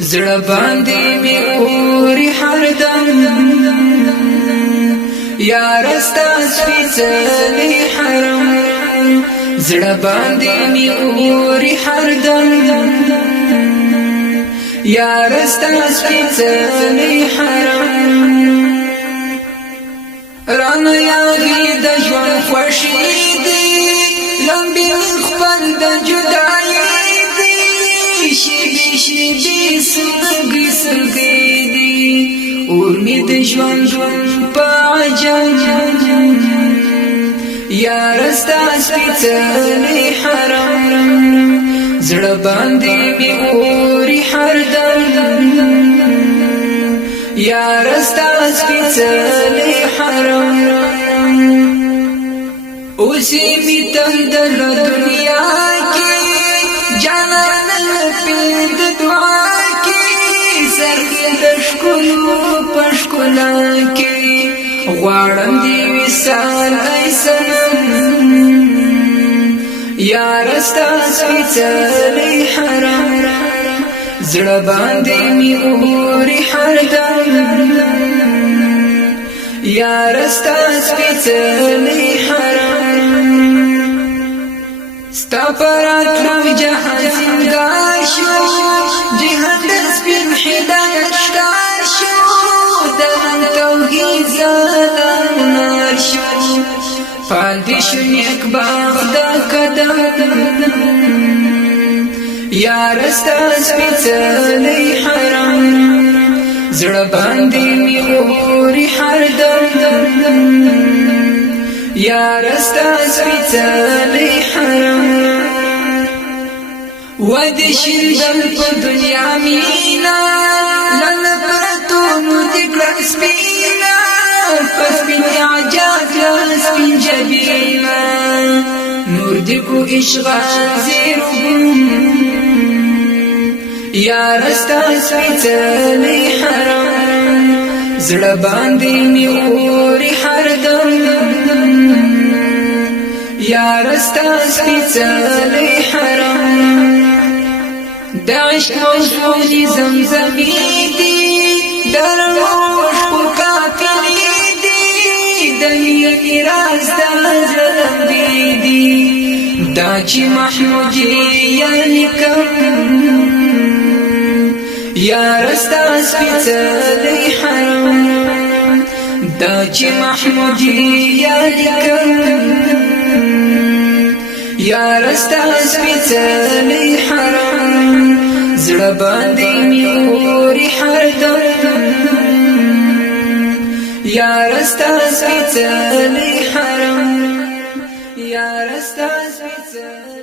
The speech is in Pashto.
زړه باندې می اوري هردم یار ستا سپېڅلی حرم زړه باندې می اوري هردم یار ستا سپېڅلی حرم رانه یاغي د ژوند خوښي دي لمبې خپل د جدایي شیبی سلگی سلگی دی اور می د ژوند په عجم یار ستا سپېڅلی حرم زړه باندې می اوري هردم یار ستا سپېڅلی حرم اوسې می تل د دنیا کې جانان پید دعا کی سرخی دشکلو پشکلا کی غوارم دی وصال ایسنم یار ستا سپېڅلی حرم زړه باندې می اوري هردم یار ستا سپېڅلی حرم ستا پراتلو جهان زنگار شو جهان دسپین حدایت شکار شو دلن توحید زالان نار شو پالدی شو نیک باغ دا قدم یار ستا سپېڅلی حرم زړه باندې می اوري هردم یار ستا سپېڅلی حرم ودی شندل په دنیا مینا لن پرتونو دکړه سپینا پس بین عجاز سپین جبینا نور دکو اشغال زیرو یار ستا سپېڅلی حرم زړه باندې می اوري هردم یار ستا سپېڅلی حرم د عشق موجونی زمزمی دی درموش په کافلی دی د نیت راز د زلم دی دا چې محمود یا لیکم یار ستا سپېڅلی حرم دا چې محمود یا لیکم یار ستا سپېڅلی حرم زړه باندې می اوري هردم یار ستا سپېڅلی حرم یار ستا سپېڅلی